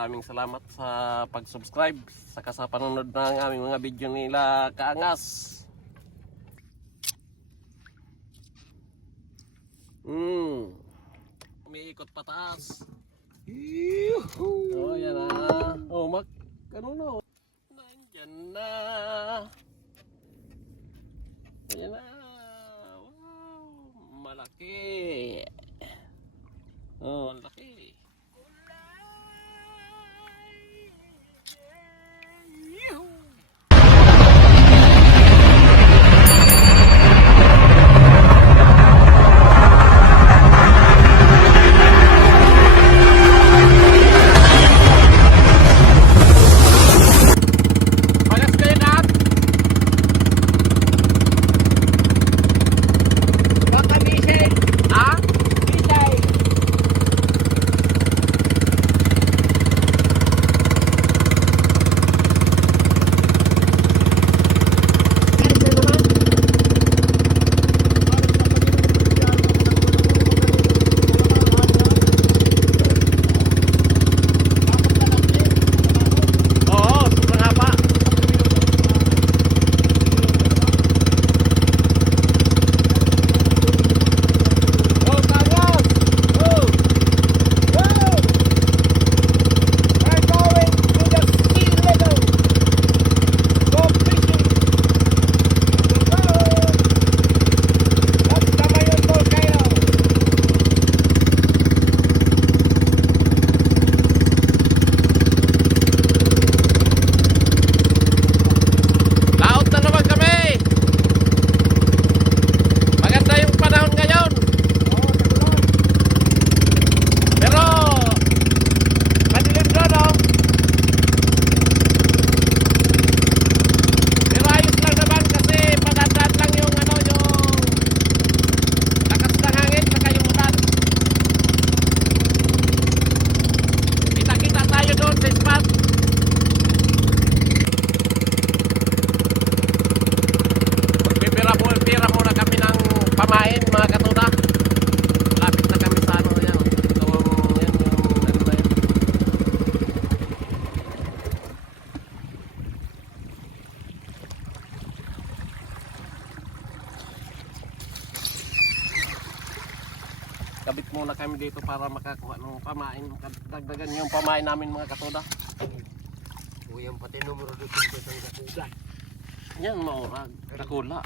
Maraming salamat sa pag-subscribe saka sa panonood ng aming mga video nila kaangas. Hmm. Umiikot pataas. Oh, yan na. Oh, mak... Ano na? oh. Nandyan na. Ayan na. Wow. Malaki. Oh, ang Pamain namin mga katuda. Uyang pati numero dito sa kakuda. Yan, maurag. Kakula.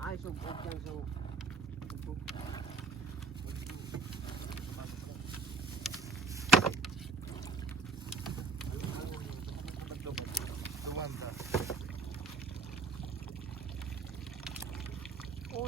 Ay, sumpot yan so. Oh,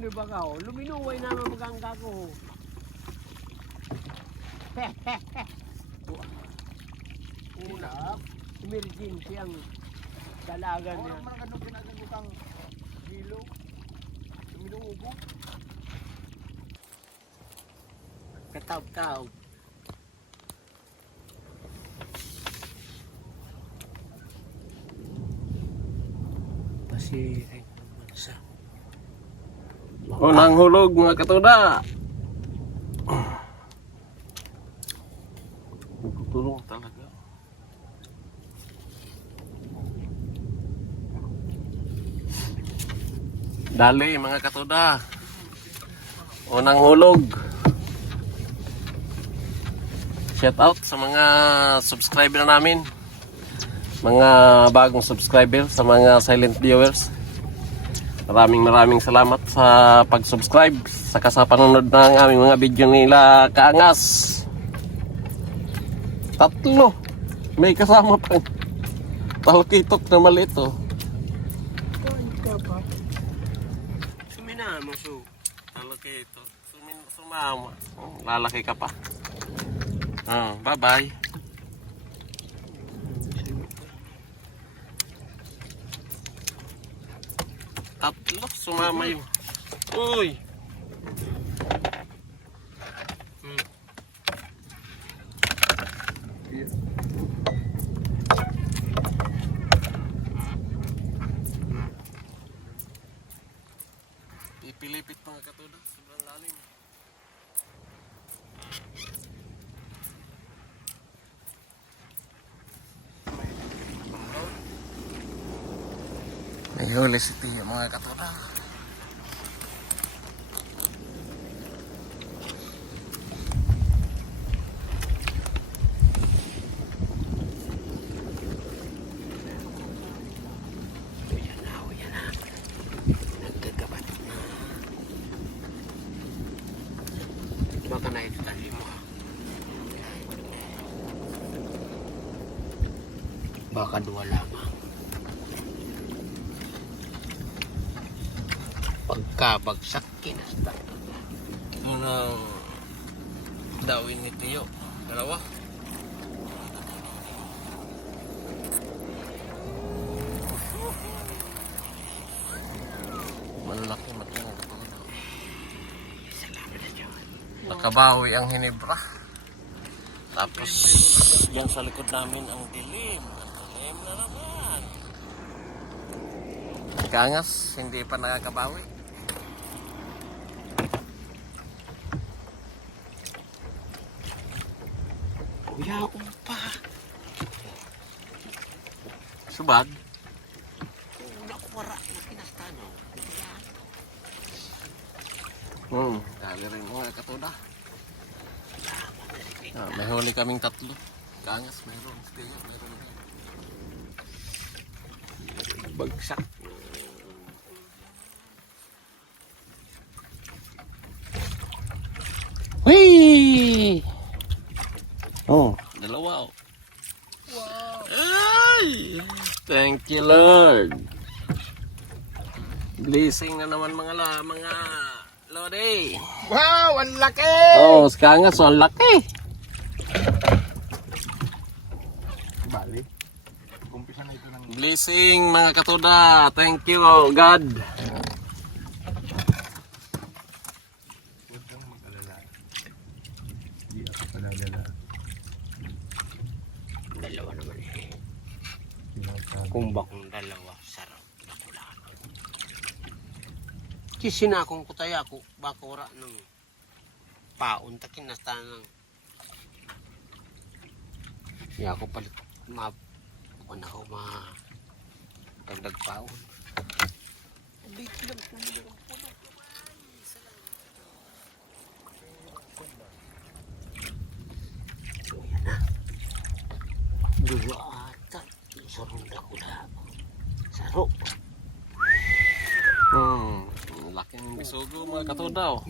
di ba ka? oh? Luminuway na naman magangga ko. Una, emergency ang dalagan niya. Orang man kadung pinagagutang hilo. Luminuubo. Kataw-taw. Ng bansa. Unang hulog mga katuda. Nagtutulong talaga. Dali mga katuda. Unang hulog. Shout out sa mga subscriber namin. Mga bagong subscriber, sa mga silent viewers. Maraming maraming salamat sa pag-subscribe saka sa panonood ng aming mga video nila kaangas. Tatlo. May kasama pang talkitok na maliit oh. Suminama so. Talkitok. Sumin sumama. Lalaki ka pa. Oh, bye-bye. Tatlo, sumama yung... Uy! Hmm. Ipilipit mga katulad. Sobrang Huli si Tiyo mga katoda. Nagkagabat na. Baka na ito tayo mo. Baka dua lamang. Pagkabagsak kinasta. Muna dawin ni Tiyo. Dalawa. Malaki mati mga katoda. Nakabawi ang hinibra. Tapos yan sa likod namin ang dilim. Kangas, hindi pa nakakabawi. Kuya, umpa. Subad. Nakuwara na kinasta no. Hmm, dali rin mga katoda. Ah, may huli kaming tatlo. Kangas. Tiyo, mayroon. rin. Bagsak. Whee! Oh, dalawa oh. Ay! Thank you, Lord. Blessing na naman mga la, mga lodi. Wow, ang laki! Oh, kangas, ang laki. Bali. Umpisa na ito ng Blessing mga katoda. Thank you, oh, God. huwag kang mag-alala. Hindi ako palalala. Dalawa naman eh. Sinasabi. Kung bakong dalawa, sarap. Nakulaan. Kisina akong kutaya ko, bakura ng paon takin na ng Hindi ako palit ma ako na ako ma dagdag paon. Dito lang po nila ang puno. So, yan na. Dua ata. Sarong dako na. Saro. Hmm, bisugo mga katoda. Oh.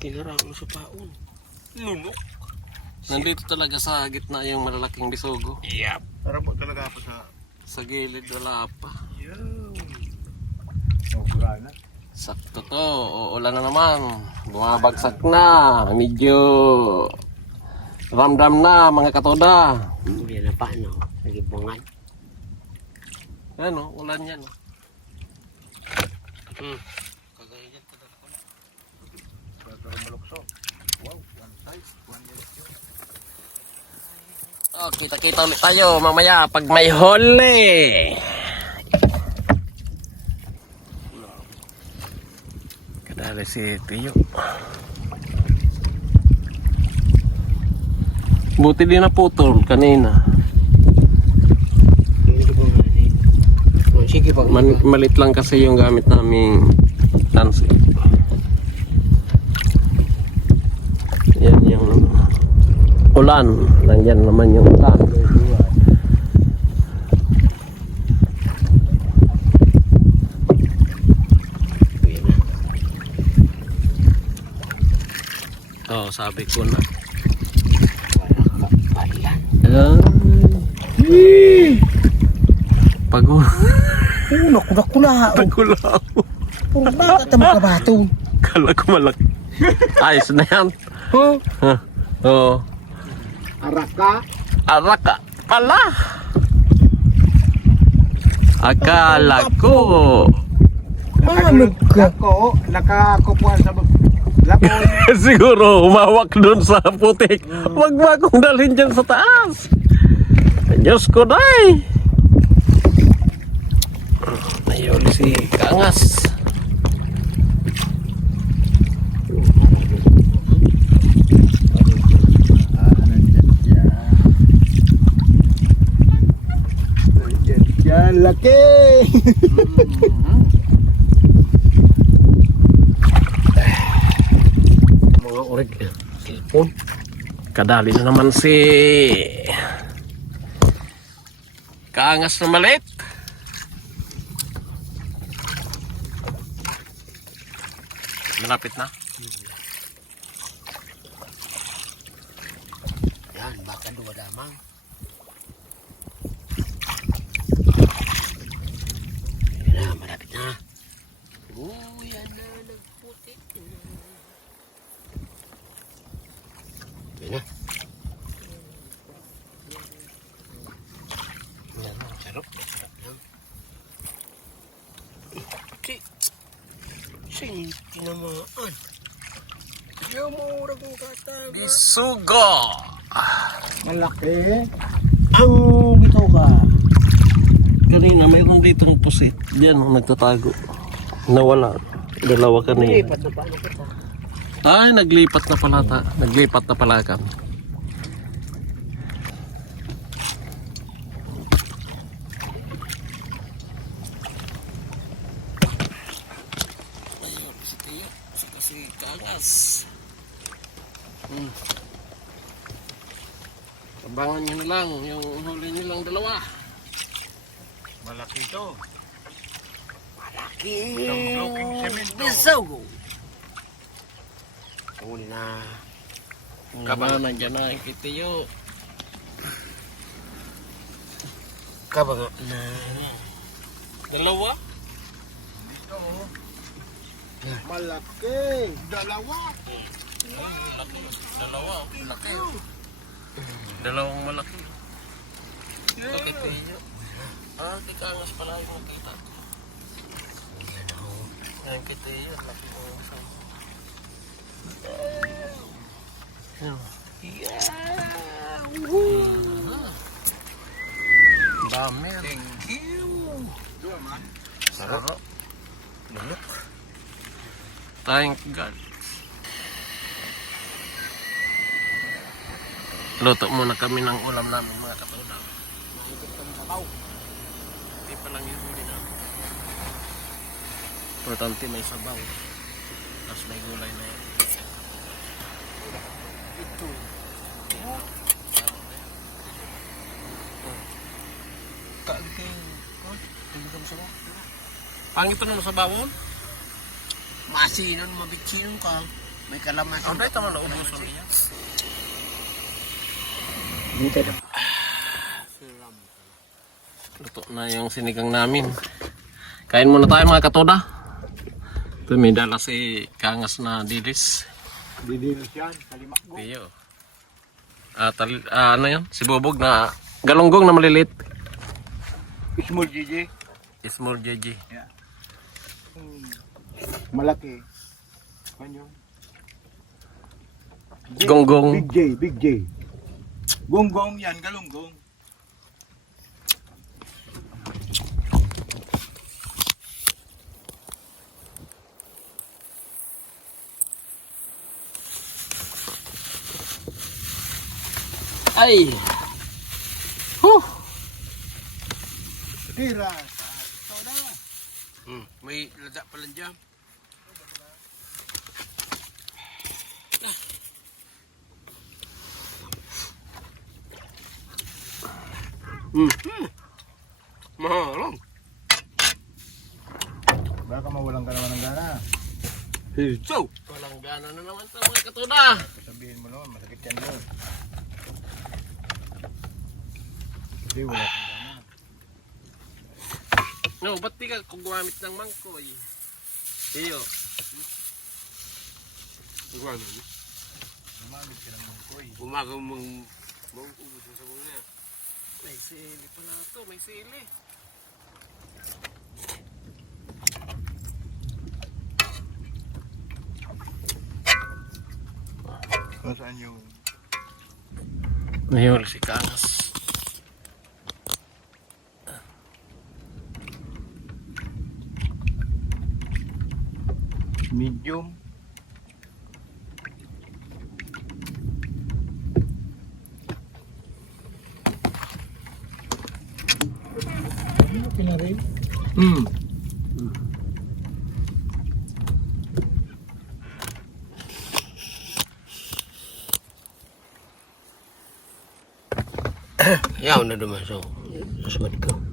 Kinarang mo sa paon. Lunok. Nandito talaga sa gitna yung malalaking bisugo. Yep. Para po talaga ako sa... Sa gilid wala pa. Sobra na. Sakto to. Uulan na naman. Bumabagsak na. Medyo ramdam na mga katoda. Hindi na paano. Nagibungan. Ano, ulan yan. Hmm. Oh, kita-kita ulit tayo mamaya pag may huli. Kadali si Tiyo. Buti din na putol kanina. Sige pag Man, malit lang kasi yung gamit naming tansi. Yan yung ulan. Nandyan naman yung ulan. Oh, sabi ko na. Balian. Ay. Pag Uno, kula-kula. Pagkulaw. Puro bata tamo ka bato. Kala ko malaki. Ayos na yan. Oh, Huh. Oo. Araka. Araka pala. Akala ko. Ano ka? Ako, nakakupuan sa lapoy. Siguro umawak doon sa putik. Huwag mo akong dalhin dyan sa taas. Diyos ko day. Ayun si Kangas. Laki! Mga orig. Cellphone. Kadali na naman si... Kaangas na malit. Malapit na. Yan, baka dua damang. Yan na, malapit na. Oh, yan na, nagputik na. Yan na. Yan na, sarap. Sarap yan. Okay. Sing, tinamaan. Diyan mo, urag mong katama. Sugo! Malaki. Ang bitaw ka. Kanina mayroon dito ng pusit. Diyan oh, nagtatago. Nawala. Dalawa kanina. Lipat na kita? Ay, naglipat na pala ta. Naglipat na pala kami. Si Tiyo, saka si Kangas. Hmm. Tabangan nyo na lang yung huli nilang dalawa. Malaki ito. Malaki. Isang blocking semento. Bisago. Ang na. Kabang nandiyan na yung kitiyo. Kabang na. Dalawa? Ito. Malaki. Dalawa. Dalawa. Malaki. Dalawang malaki. Bakit kaya? Ah, di kangas pala yung nakita. Yan kita yun. Laki mo sa... Dami. Thank you. Sarap. Manok. Thank God. Luto muna kami ng ulam namin mga katulang. Hindi pa lang yung huli namin. Importante may sabaw. Tapos may gulay na yan. Ito. Kaagting. Hindi ka masabaw. Pangit ito na sa bawon? Masinon, mabitsinon ka. May kalamasan. Ang dahil tama na ubos na niya. Dito na. Luto na yung sinigang namin. Kain muna tayo mga katoda. Ito may dala si Kangas na dilis. Didinos yan. Kalimak ko. Tiyo. Ah, tali, ah, ano yan? Si Bobog na galunggong na malilit. Small GG. Small JJ. Malaki. Ano? Gonggong. Big J, Big J. Gonggong yan, galunggong. Ay! Huh! Tira. Hmm, may lada pala dyan. Hmm. Hmm. Mahalong. Baka mawalan ka naman ng gana. So, Walang gana na naman sa mga katoda. Sabihin mo naman, masakit yan doon. Hindi, wala kang gana. No, ba't di ka gumamit ng mangkoy? Tiyo. gumano. Gumamit ka ng mangkoy. Umaga mong mong ubus sa muna. May sili pala ito, may sili. Nasaan yung... Nahihuli si Kangas. medium pinaril mm. mm. Yaw na dumasok. Suwad ko.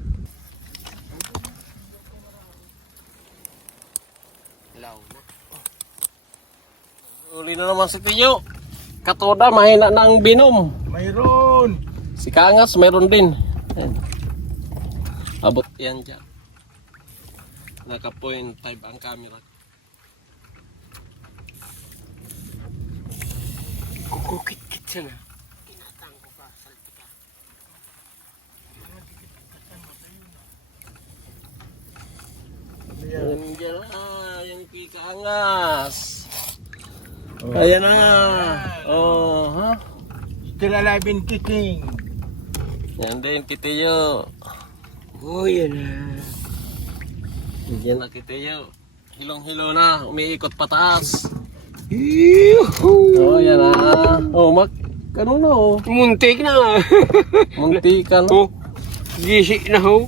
Si Tiyo. Katoda, mahina na ang binom. Mayroon! Si Kangas, meron din. Ayan. Abot yan dyan. Naka point 5 ang camera. Kukukit-kit siya na. Kinatang ko pa. Salti ka. Ayan na. Oh, ha? Still alive and kicking. Yan din, Kitiyo. Oh, yan na. Yan na, Kitiyo. Hilong-hilo na. Umiikot pataas. Yuhu! Oh, yan na. Oh, mak... Ano na, oh. Muntik na. Munti ka na. oh, gisi na ho.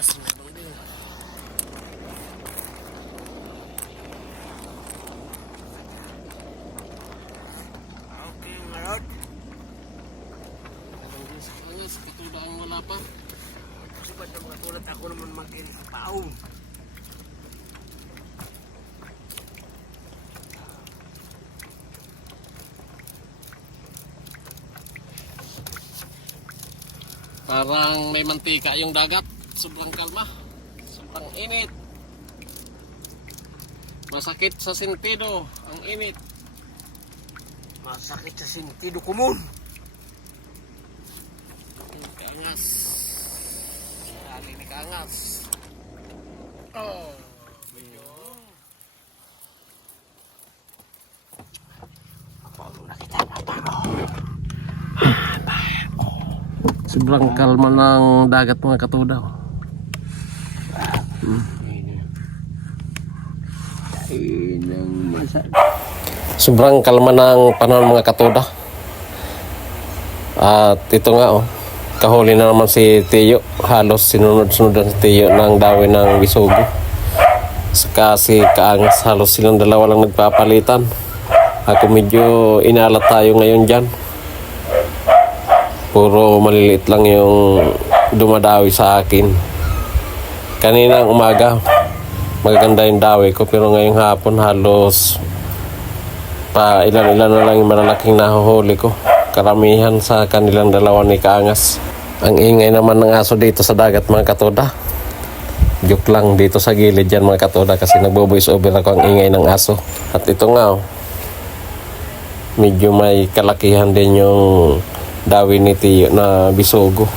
Kangas na din. Okay, marot. Kangas, katuda ang wala pa. Kasi ba't ang mga tulad ako naman mag-in-paon? Parang may mantika yung dagat. Sobrang kalma. Sobrang init. Masakit sa sentido ang init. Masakit sa sentido komon. Kangas. Dali ni Kangas. Oh. Sobrang kalma ng dagat mga katudaw. Sobrang kalma ng panahon mga katuda. At ito nga oh, kahuli na naman si Tiyo. Halos sinunod-sunodan si Tiyo ng dawi ng Bisugo. Saka si Kaangas, halos silang dalawa lang nagpapalitan. Ako medyo inalat tayo ngayon dyan. Puro maliliit lang yung dumadawi sa akin. Kanina umaga, magaganda yung dawi ko pero ngayong hapon halos pa ilan-ilan na lang yung malalaking nahuhuli ko. Karamihan sa kanilang dalawa ni Kaangas. Ang ingay naman ng aso dito sa dagat mga katoda. Joke lang dito sa gilid yan mga katoda kasi nagbo-voice over ako ang ingay ng aso. At ito nga oh, medyo may kalakihan din yung dawi ni Tiyo na bisugo.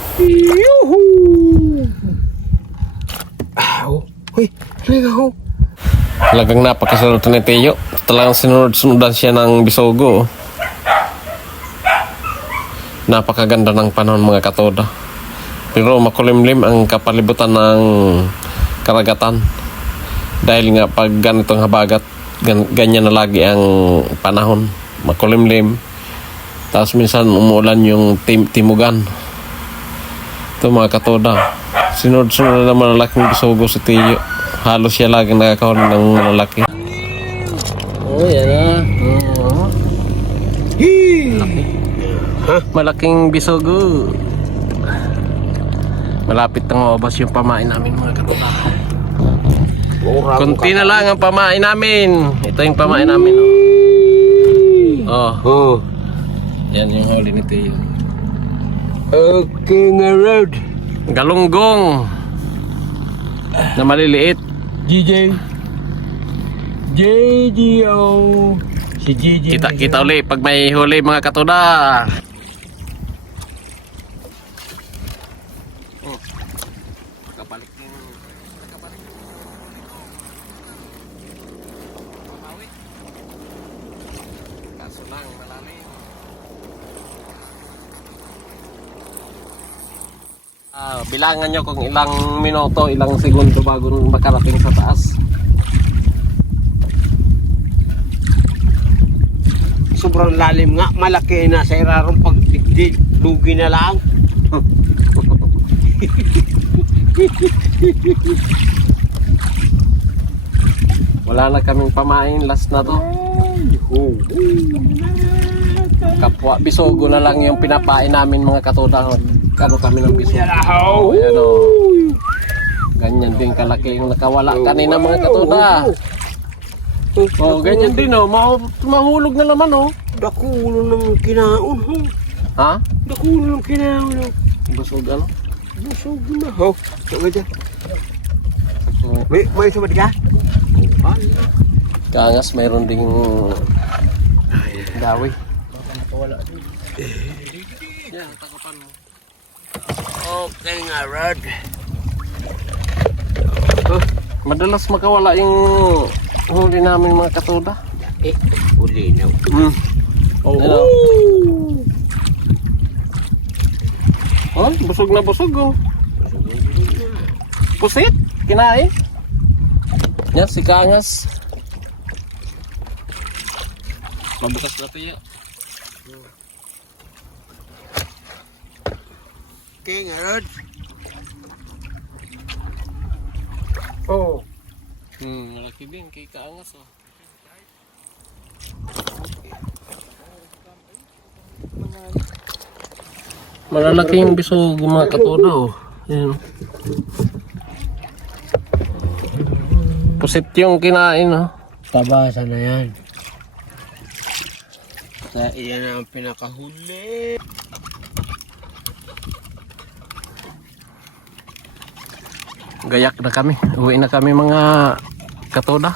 Hoy, halika ho. Talagang napakasunod ni Tiyo. Talagang sinunod-sunodan siya ng bisugo. oh. Napakaganda ng panahon mga katoda. Pero makulimlim ang kapalibutan ng karagatan. Dahil nga pag ganitong habagat, gan- ganyan na lagi ang panahon. Makulimlim. Tapos minsan umuulan yung tim timugan. Ito mga katoda. Sunod-sunod na malalaking bisugo si Tiyo. Halos siya lagi nakakahuli ng malalaki. Oh, yan na. Malaking bisugo. Malapit na maubos yung pamain namin mga katoda. Kunti na lang ang pamain namin. Ito yung pamain namin. Oh. Oh. Yan yung huli ni Tiyo. Okay nga road. Galunggong. Na maliliit. JJ. JJO. Si JJ. Kita kita uli pag may huli mga katuda. Oh. Kapalik ng kapalik. Pamawi. Kaso lang malalim. Ah, bilangan nyo kung ilang minuto, ilang segundo bago makarating sa taas. Sobrang lalim nga. Malaki na sa irarong pagdigdig. Lugi na lang. Wala na kaming pamain, last na to. Kapwa, bisogo na lang yung pinapain namin mga katuda. Kano kami ng. Oh, ayan o. Ganyan din kalaki yung nakawala kanina mga katuda. Oh, ganyan din oh. Ma- mahulog na naman oh. Dakulo ng kinaon. ho. Ha? Dakulo ng kinaon. ho. Busog ano? Busog na. Ho. Sabi dyan. Oh, May, may sabi ka? Kangas mayroon ding dawi. Yan, takapan mo. Okay nga, Rod. Madalas makawala yung huli namin mga katuda. Eh, uli na. Hmm. Oh. Ano? Oh, busog na busog oh. Pusit, kinain. Yan, si Kangas. Mabukas na tiyo. Okay nga, Rod. Oh. Hmm, malaki din kay Kangas oh. Malalaki yung bisog mga katuda oh. Yan. Pusit yung kinain oh. Tabasa na yan. Sa iyan ang pinakahuli. Gayak na kami. Uwi na kami mga katuda.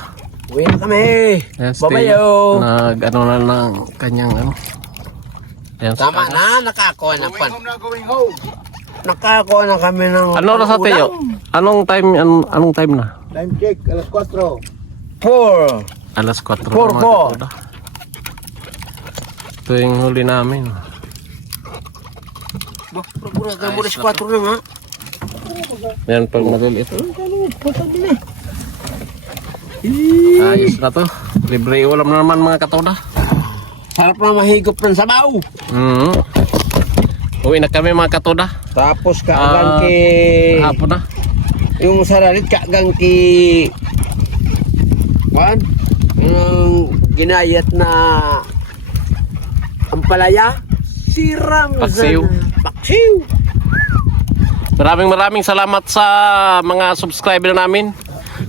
Uwi na kami. Yan, Babayo. Nag ano na ng kanyang ano. Yan, Tama na, nakakuha na Going pan. home na, going home. Nakakuha na kami ng Ano oras sa tiyo? Anong time an- anong time na? Time check, alas 4. Four. Alas 4 Four, na mga four. katuda. Ito yung huli namin. Bah, pura ka mo sa 4 na nga. Yan pag maliliit. Ayos na to. Libre ulam na naman mga katuda. Sarap na mahigop ng sabaw. Mm. Uwi na kami mga katuda. Tapos Ah, kaagang ki... Hapon na. Yung saralit kaagang ki... Kuan? Yung ginayat na... Ampalaya? Siram. Paksiw. Paksiw. Maraming maraming salamat sa mga subscriber namin.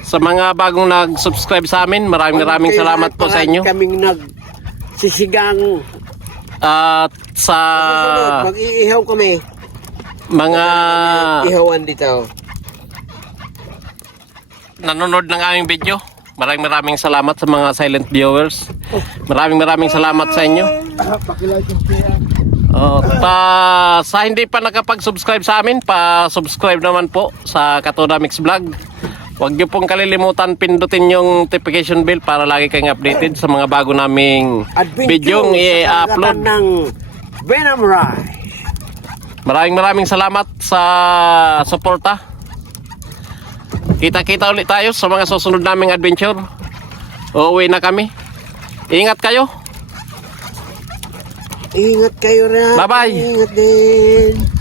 Sa mga bagong nag-subscribe sa amin, maraming maraming salamat po sa inyo. kaming nag sisigang At sa mag-iihaw kami. mga Ihawan dito. nanonood ng aming video, maraming maraming salamat sa mga silent viewers. Maraming maraming salamat sa inyo. Oh, pa, sa hindi pa nakapag-subscribe sa amin, pa-subscribe naman po sa Katoda Mix Vlog. Huwag niyo pong kalilimutan pindutin yung notification bell para lagi kayong updated sa mga bago naming video i-upload. ng Venom Rise. Maraming maraming salamat sa suporta. Kita-kita ulit tayo sa mga susunod naming adventure. Uuwi na kami. Ingat kayo. Ingat kayo rin. Bye-bye. Ingat din.